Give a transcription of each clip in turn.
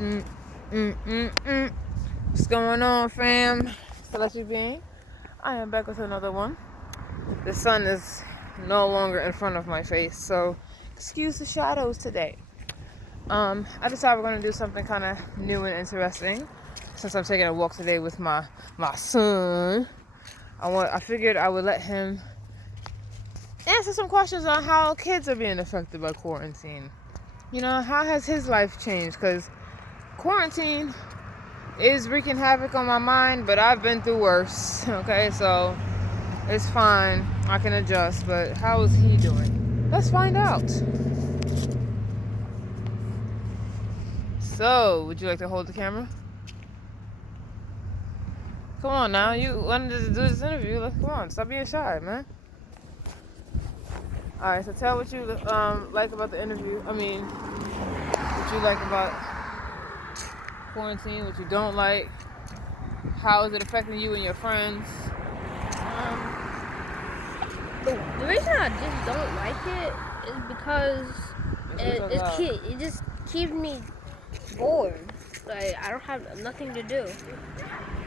Mm, mm, mm, mm. What's going on, fam? Celeste Bean. I am back with another one. The sun is no longer in front of my face, so excuse the shadows today. I decided we're gonna do something kind of new and interesting. Since I'm taking a walk today with my son, I figured I would let him answer some questions on how kids are being affected by quarantine. You know, how has his life changed? Because quarantine is wreaking havoc on my mind, but I've been through worse. Okay, so it's fine. I can adjust, but how is he doing? Let's find out. So, would you like to hold the camera? Come on now, you wanted to do this interview. Come on, stop being shy, man. Alright, so tell what you like about the interview. I mean, what you like about quarantine, what you don't like. How is it affecting you and your friends? The reason I just don't like it is because it just keeps me bored. Like, I don't have nothing to do.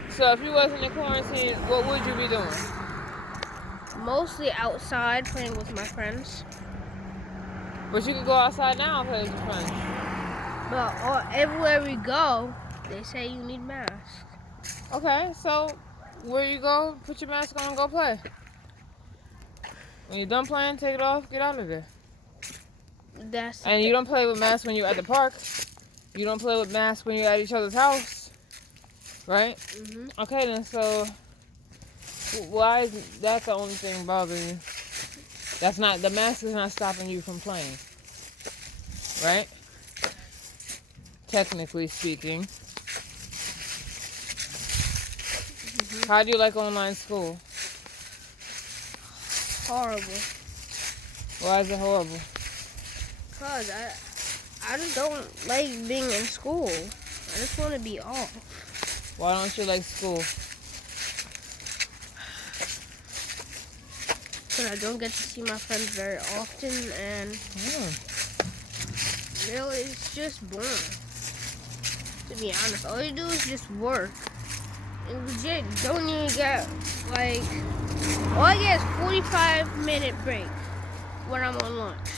So if you wasn't in quarantine, what would you be doing? Mostly outside playing with my friends. But you could go outside now and play with your friends. But everywhere we go, they say you need masks. Okay, so where you go, put your mask on and go play. When you're done playing, take it off, get out of there. And you don't play with masks when you're at the park. You don't play with masks when you're at each other's house. Right? Mm-hmm. Okay, then, so why is that the only thing bothering you? The mask is not stopping you from playing. Right? Technically speaking. Mm-hmm. How do you like online school? Horrible. Why is it horrible? Because I just don't like being in school. I just want to be off. Why don't you like school? Because I don't get to see my friends very often, and really, it's just boring. To be honest, all you do is just work. And legit, don't even get, all I get is 45-minute break when I'm on lunch.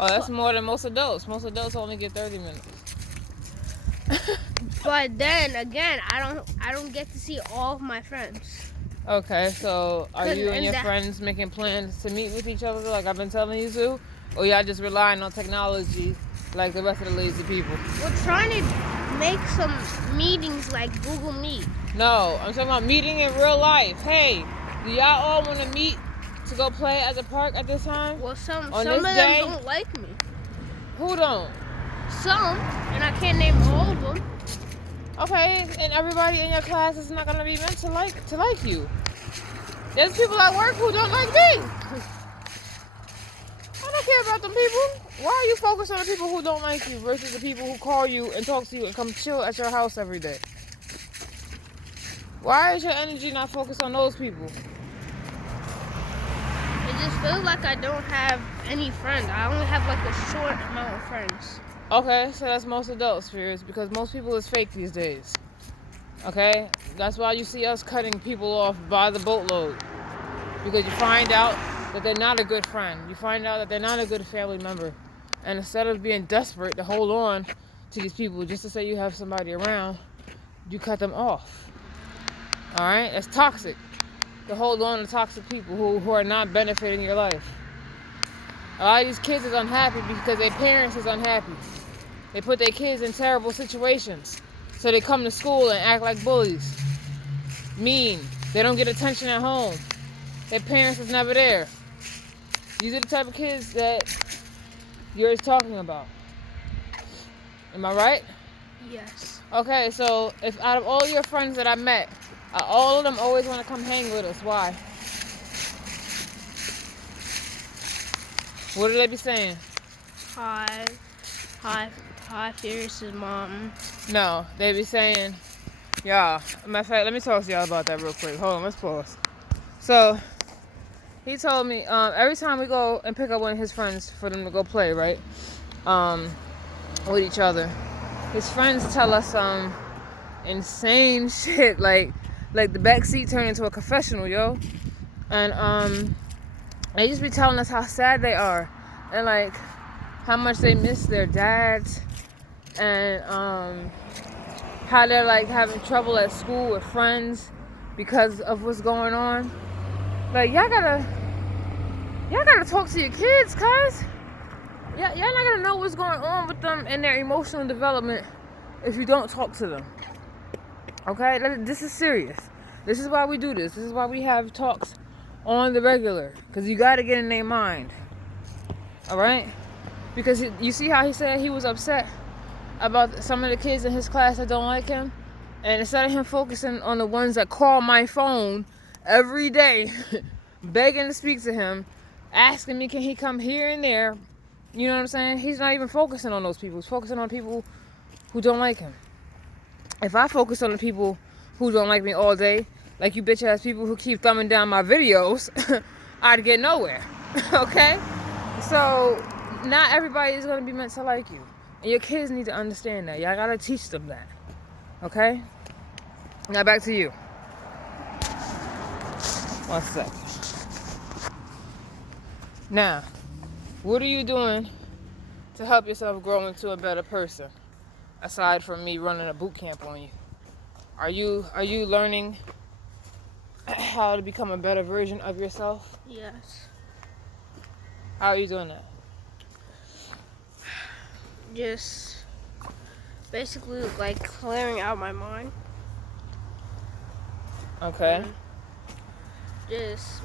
Oh, that's more than most adults. Most adults only get 30 minutes. But then again, I don't get to see all of my friends. Okay, so are you and your friends making plans to meet with each other like I've been telling you to? Or y'all just relying on technology like the rest of the lazy people? We're trying to make some meetings like Google Meet. No, I'm talking about meeting in real life. Hey, do y'all all want to meet to go play at the park at this time? Well, some of them don't like me. Who don't? Some, and I can't name all of them. Okay, and everybody in your class is not gonna be meant to like you. There's people at work who don't like me. I don't care about them people. Why are you focused on the people who don't like you versus the people who call you and talk to you and come chill at your house every day? Why is your energy not focused on those people? It just feels like I don't have any friends. I only have a short amount of friends. Okay, so that's most adults' fears because most people is fake these days. Okay? That's why you see us cutting people off by the boatload. Because you find out that they're not a good friend. You find out that they're not a good family member. And instead of being desperate to hold on to these people just to say you have somebody around, you cut them off. Alright? That's toxic. To hold on to toxic people who are not benefiting your life. A lot of these kids is unhappy because their parents is unhappy. They put their kids in terrible situations. So they come to school and act like bullies. Mean. They don't get attention at home. Their parents is never there. These are the type of kids that you're talking about. Am I right? Yes. Okay, so if out of all your friends that I met, all of them always want to come hang with us. Why? What do they be saying? Hi, Fierce's mom. No, they be saying, y'all. Matter of fact, let me talk to y'all about that real quick. Hold on, let's pause. So, he told me every time we go and pick up one of his friends for them to go play, right, with each other, his friends tell us some insane shit, like the back seat turned into a confessional, yo. And they just be telling us how sad they are, and like how much they miss their dads, and how they're like having trouble at school with friends because of what's going on. Like, y'all gotta talk to your kids, cuz y'all not gonna know what's going on with them and their emotional development if you don't talk to them. Okay, this is serious. This is why we do this. This is why we have talks on the regular, because you got to get in their mind. All right, because you see how he said he was upset about some of the kids in his class that don't like him, and instead of him focusing on the ones that call my phone every day begging to speak to him, asking me can he come here and there, you know what I'm saying, he's not even focusing on those people. He's focusing on people who don't like him. If I focus on the people who don't like me all day, like you bitch ass people who keep thumbing down my videos, I'd get nowhere. Okay, so not everybody is going to be meant to like you. And your kids need to understand that. Y'all gotta teach them that. Okay? Now back to you. 1 second. Now, what are you doing to help yourself grow into a better person, aside from me running a boot camp on you? Are you learning how to become a better version of yourself? Yes. How are you doing that? Just basically like clearing out my mind. Okay. Just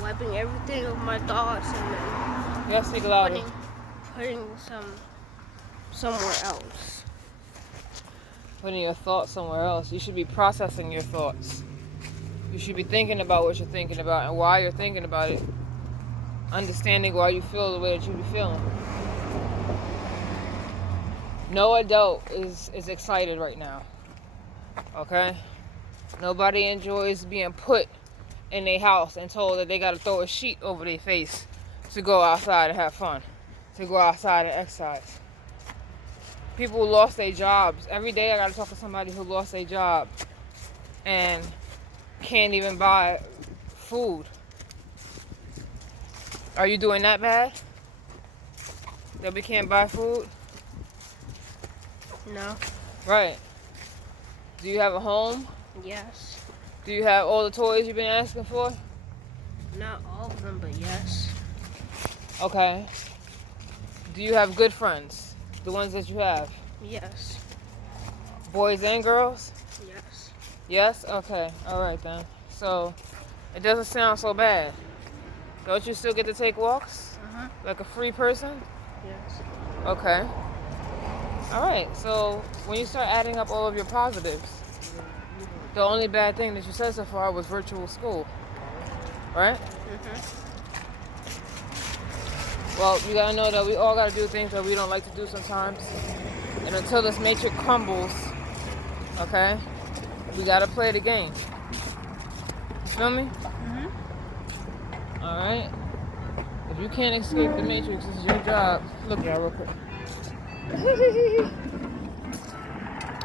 wiping everything of my thoughts and then You gotta speak louder. putting some somewhere else. Putting your thoughts somewhere else. You should be processing your thoughts. You should be thinking about what you're thinking about and why you're thinking about it. Understanding why you feel the way that you be feeling. No adult is excited right now. Okay? Nobody enjoys being put in their house and told that they gotta throw a sheet over their face to go outside and have fun. To go outside and exercise. People who lost their jobs. Every day I gotta talk to somebody who lost their job and can't even buy food. Are you doing that bad? That we can't buy food? No. Right. Do you have a home? Yes. Do you have all the toys you've been asking for? Not all of them, but yes. Okay. Do you have good friends? The ones that you have? Yes. Boys and girls? Yes. Yes? Okay. Alright then. So, it doesn't sound so bad. Don't you still get to take walks? Uh-huh. Like a free person? Yes. Okay. Alright, so when you start adding up all of your positives, the only bad thing that you said so far was virtual school. Right? Well, you gotta know that we all gotta do things that we don't like to do sometimes. And until this matrix crumbles, okay, we gotta play the game. You feel me? Alright? If you can't escape the matrix, this is your job. Look, y'all, real quick.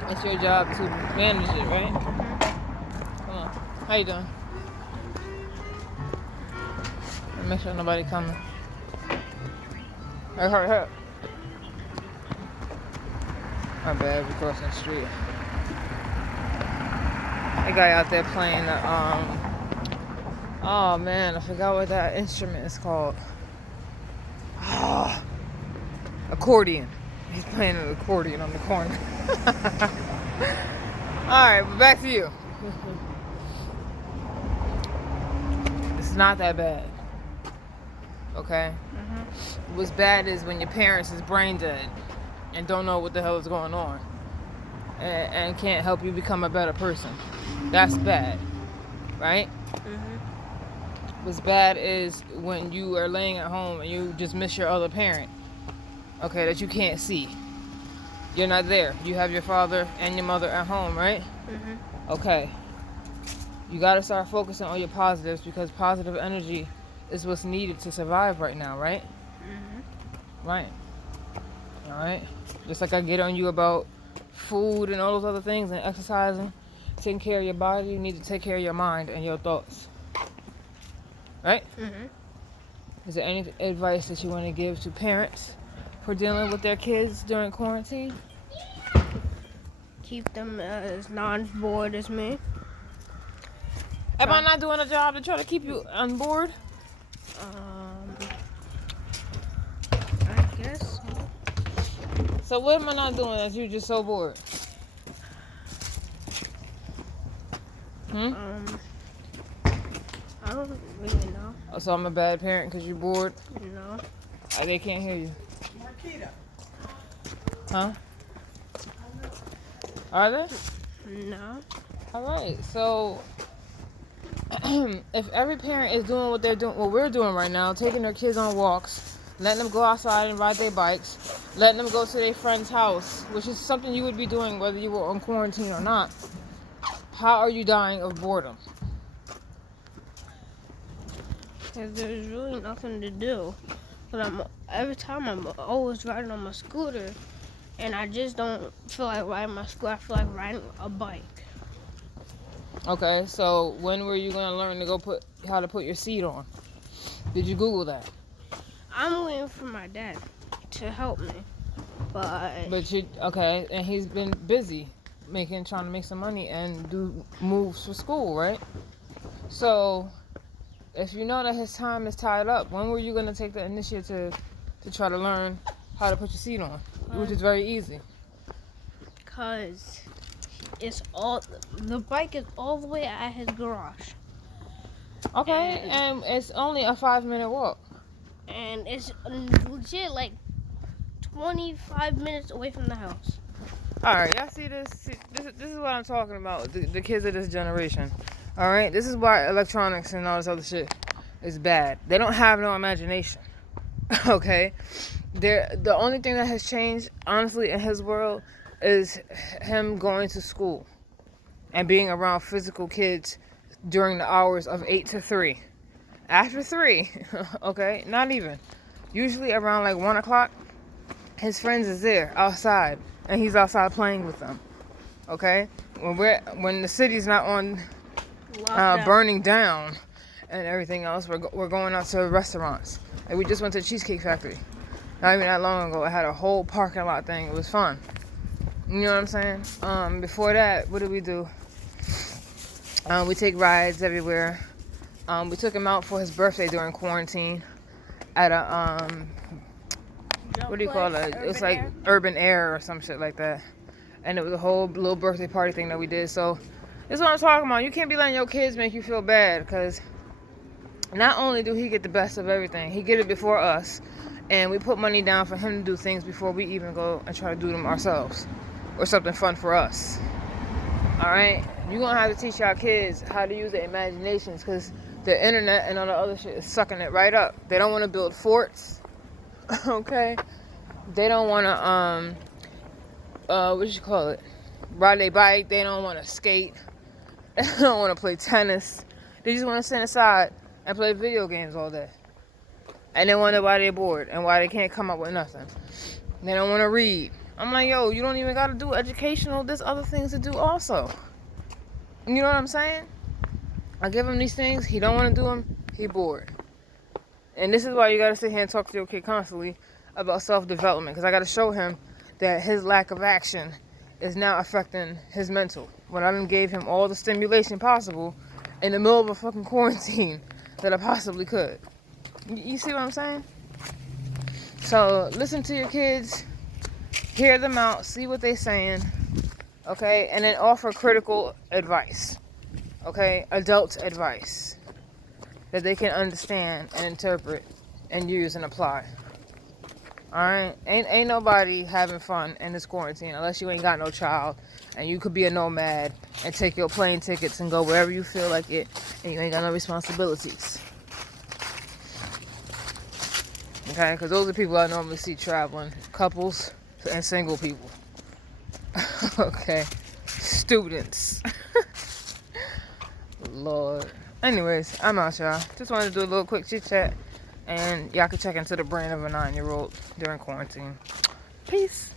It's your job to manage it, right? Come on. How you doing? Make sure nobody coming. Hey, hurry up. My bad, we're crossing the street. A guy out there playing the, oh man, I forgot what that instrument is called. Oh, accordion. He's playing an accordion on the corner. Alright, but back to you. It's not that bad. Okay? What's bad is when your parents is brain dead and don't know what the hell is going on and can't help you become a better person. That's bad. Right? What's bad is when you are laying at home and you just miss your other parent. Okay, that you can't see. You're not there. You have your father and your mother at home, right? Okay. You gotta start focusing on your positives because positive energy is what's needed to survive right now, right? Right. Alright? Just like I get on you about food and all those other things and exercising, taking care of your body, you need to take care of your mind and your thoughts. Right? Mm-hmm. Is there any advice that you want to give to parents for dealing with their kids during quarantine? Keep them as non-bored as me. Am I not doing a job to try to keep you on board? I guess so. So what am I not doing that you're just so bored? I don't really know. Oh, so I'm a bad parent because you're bored? No. They can't hear you. Marquita. Huh? Are they? No. All right. So if every parent is doing what we're doing right now, taking their kids on walks, letting them go outside and ride their bikes, letting them go to their friend's house, which is something you would be doing whether you were on quarantine or not, how are you dying of boredom? Because there's really nothing to do. But every time I'm always riding on my scooter, and I just don't feel like riding my scooter. I feel like riding a bike. Okay, so when were you gonna learn to how to put your seat on? Did you Google that? I'm waiting for my dad to help me, But okay, and he's been busy trying to make some money and do moves for school, right? So if you know that his time is tied up, when were you gonna take the initiative to try to learn how to put your seat on, which is very easy? Because the bike is all the way at his garage. Okay, and it's only a 5-minute walk. And it's legit like 25 minutes away from the house. All right, y'all see this? This is what I'm talking about. The kids of this generation. All right, this is why electronics and all this other shit is bad. They don't have no imagination. Okay, the only thing that has changed, honestly, in his world is him going to school and being around physical kids during the hours of 8 to 3. After 3, okay, not even. Usually around like 1 o'clock, his friends is there outside, and he's outside playing with them. Okay, when the city's not on burning down and everything else, we're going out to restaurants. And we just went to the Cheesecake Factory not even that long ago. I had a whole parking lot thing. It was fun. You know what I'm saying? Before that, what did we do? We take rides everywhere. We took him out for his birthday during quarantine at a what do you call it? It was like Urban Air or some shit like that. And it was a whole little birthday party thing that we did. So this is what I'm talking about. You can't be letting your kids make you feel bad, because not only do he get the best of everything, he get it before us, and we put money down for him to do things before we even go and try to do them ourselves, or something fun for us. All right, you're gonna have to teach our kids how to use their imaginations, because the internet and all the other shit is sucking it right up. They don't want to build forts. Okay, they don't want to what you call it, ride their bike. They don't want to skate. They don't want to play tennis. They just want to sit inside and play video games all day. And they wonder why they're bored and why they can't come up with nothing. They don't want to read. I'm like, yo, you don't even got to do educational. There's other things to do also. You know what I'm saying? I give him these things. He don't want to do them. He bored. And this is why you got to sit here and talk to your kid constantly about self-development. Because I got to show him that his lack of action is now affecting his mental. When I done gave him all the stimulation possible in the middle of a fucking quarantine that I possibly could. You see what I'm saying? So listen to your kids, hear them out, see what they're saying, okay? And then offer critical advice, okay? Adult advice that they can understand and interpret and use and apply. Alright? Ain't nobody having fun in this quarantine unless you ain't got no child and you could be a nomad and take your plane tickets and go wherever you feel like it and you ain't got no responsibilities. Okay? Because those are people I normally see traveling. Couples and single people. Okay? Students. Lord. Anyways, I'm out, y'all. Just wanted to do a little quick chit chat. And y'all can check into the brain of a 9-year-old during quarantine. Peace.